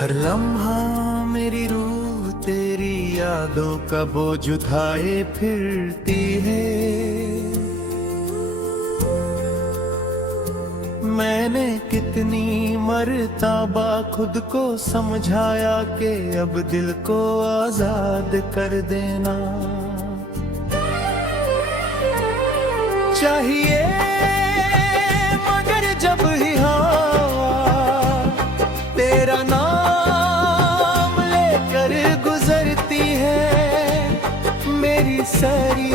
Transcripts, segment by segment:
हर लम्हा मेरी रूह तेरी यादों का बोझ उठाए फिरती है। मैंने कितनी मर्तबा खुद को समझाया कि अब दिल को आजाद कर देना चाहिए, मगर जब ही तेरा नाम लेकर गुजरती है, मेरी सारी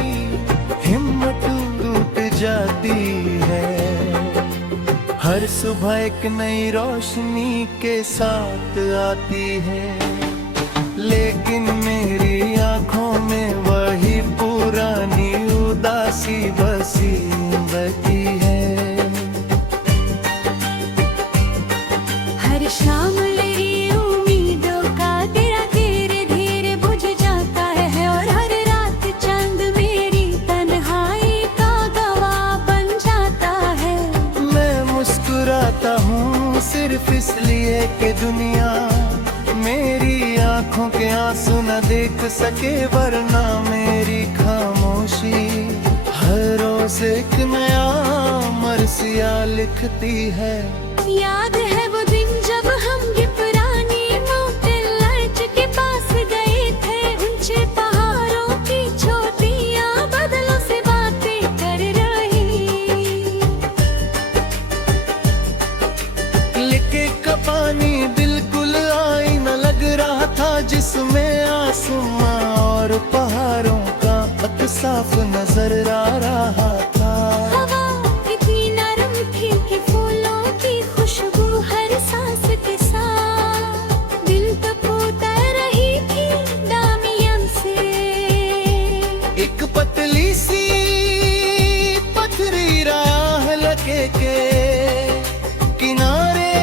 हिम्मत टूट जाती है। हर सुबह एक नई रोशनी के साथ आती है, लेकिन मेरी आंखों में वही पुरानी उदासी बसी रहती है। हर शाम मेरी उम्मीदों का तेरा धीरे धीरे बुझ जाता है, और हर रात चांद मेरी तन्हाई का गवाह बन जाता है। मैं मुस्कुराता हूँ सिर्फ इसलिए कि दुनिया मेरी आंखों के आंसू न देख सके, वरना मेरी खामोशी हर रोज एक नया मरसिया लिखती है। याद है वो दिन जब हम ये पुरानी माउंटेन लाइट के पास गए थे, ऊंचे पहाड़ों की चोटियां बादलों से बातें कर रही। लिखे का पानी बिल्कुल आई न लग रहा था, जिसमें आसमां और पहाड़ों का अक्स साफ नजर आ रहा था। हवा इतनी नरम थी कि फूलों की खुशबू हर सांस के साथ दिल तक उतर रही थी दामियन से। एक पतली सी पथरी राह लगे के किनारे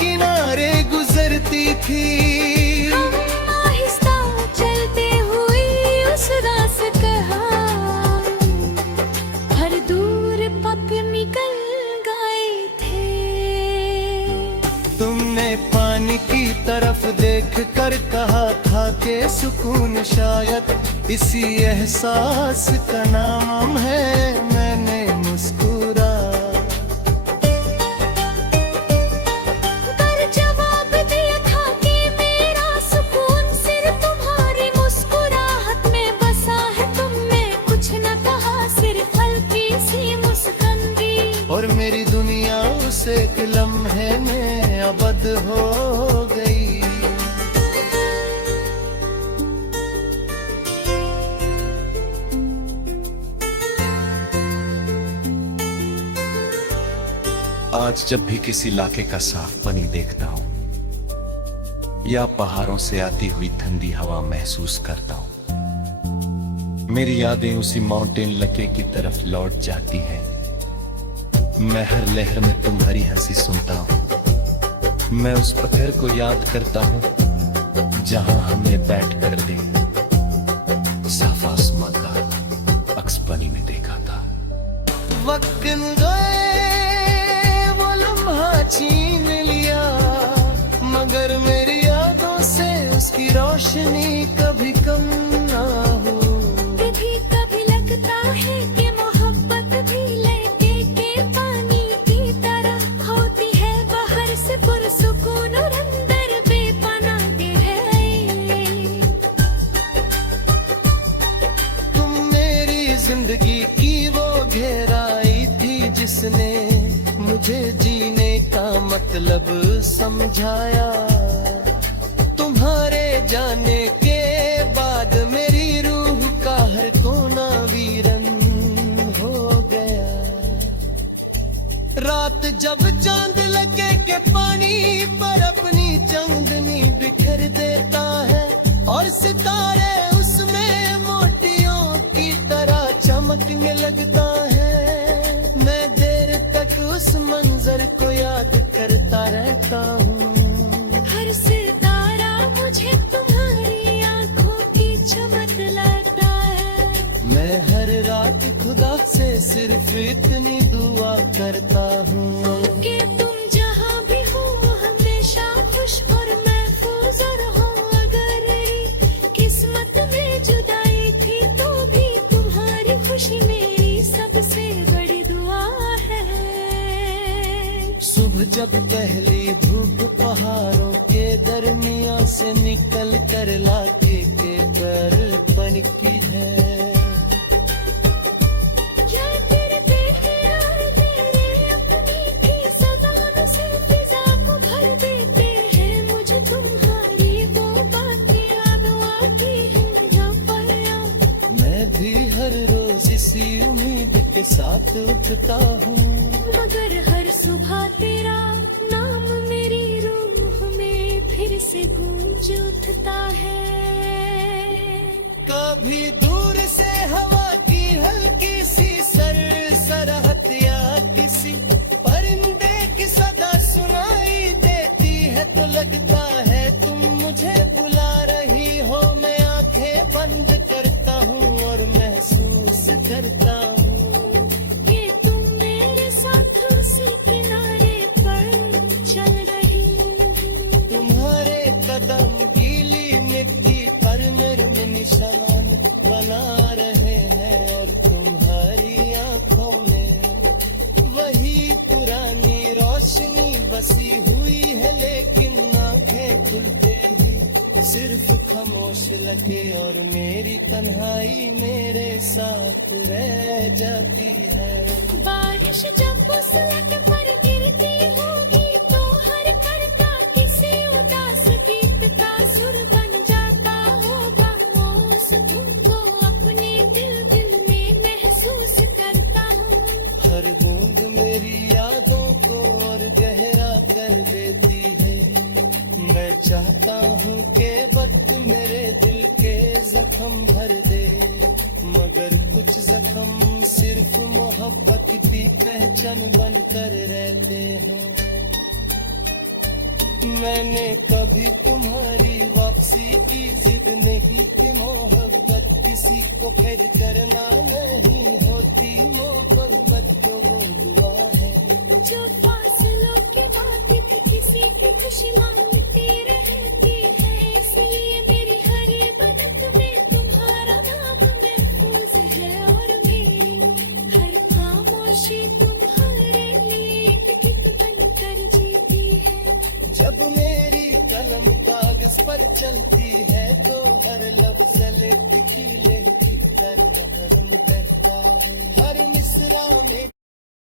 किनारे गुजरती थी। आहिस्ता चलते हुए उस रास्ते हर दूर पग निकल गए थे। तुमने पानी की तरफ देख कर कहा था कि सुकून शायद इसी एहसास का नाम है। मैंने मुस्कुरा पर जवाब दिया था कि मेरा सुकून सिर्फ तुम्हारी मुस्कुराहट में बसा है। तुमने कुछ न कहा, सिर्फ हल्की सी मुस्कान दी, और मेरी दुनिया उस एक लम्हे में अबद हो गई। आज जब भी किसी इलाके का साफ पानी देखता हूँ या पहाड़ों से आती हुई ठंडी हवा महसूस करता हूँ, मेरी यादें उसी माउंटेन इलाके की तरफ लौट जाती हैं। मैं हर लहर में तुम्हारी हंसी सुनता हूँ। मैं उस पत्थर को याद करता हूँ जहां हमने बैठ कर देखा साफ आसमां का अक्स पानी में देखा था। वक्त गए वो लम्हा छीन लिया, मगर मेरी यादों से उसकी रोशनी कभी कम ना हो। कभी लगता है कि मोहब्बत भी लहके के पानी की तरह होती है, बाहर से पुरसुकून और अंदर बेपनाह है। तुम मेरी जिंदगी की वो गहराई थी जिसने मुझे जीने का मतलब समझाया। तुम्हारे जाने के बाद मेरी रूह का हर कोना वीरन हो गया। रात जब चांद लगे के पानी पर अपनी चांदनी बिखर देता है, और सितारे उसमें मोतियों की तरह चमकने लगता है। मैं देर तक उस मंजर को याद करता रहता हूँ। हर सितारा मुझे तुम्हारी आंखों की चमक लाता है। मैं हर रात खुदा से सिर्फ इतनी दुआ करता हूँ कि तुम जहाँ भी हो हमेशा खुश हो जब पहली धूप पहाड़ों के दरमिया से निकल कर लाके के पर पनकी है। क्या तेरे बेटे और तेरे अपनी की सदान से फिजा को भर देते हैं। मुझे तुम्हारी वो बातें याद आती हैं जब पलया। मैं भी हर रोज इसी उम्मीद के साथ उठता हूँ, मगर हर सुबह तेरा नाम मेरी रूह में फिर से गूंज उठता है। कभी दूर से हवा की हल्की सी सरसराहट या किसी परिंदे की सदा सुनाई देती है, तो लगता है तुम मुझे बुला रही हो। मैं आंखें बंद करता हूँ और महसूस करता हूँ कि तुम मेरे साथ उसी किनारे पर चल रही हो। तुम्हारे कदम गीली मिट्टी पर नर्म निशान बना रहे हैं, और तुम्हारी आंखों में वही पुरानी रोशनी बसी हुई है। लेकिन आंखें खुलते ही सिर्फ खामोश लगे और मेरी तन्हाई मेरे साथ रह जाती है। बारिश जब उस पर गिरती होगी तो हर करता किसी उदास गीत का सुर बन जाता होगा। उस धुन को अपने दिल में महसूस करता हूँ। हर बूंद मेरी यादों को और गहरा कर देती है। मैं चाहता हूँ कि वक्त मेरे दिल के जख्म भर दे, मगर कुछ जख्म सिर्फ मोहब्बत की पहचान बनकर रहते हैं। मैंने कभी तुम्हारी वापसी की जिद नहीं की, मोहब्बत किसी को कैद करना नहीं होती। मोहब्बत तो वो दुआ है जो फासलों के बाद भी किसी की खुशी मांगती रहती है। इसलिए मेरी हर इबादत में तुम्हारा नाम महफूज है, और मेरी हर खामोशी तुम्हारे लिए एक गीत बनकर जीती है। जब मेरी कलम कागज पर चलती है तो हर लफ्ज लेती की तरह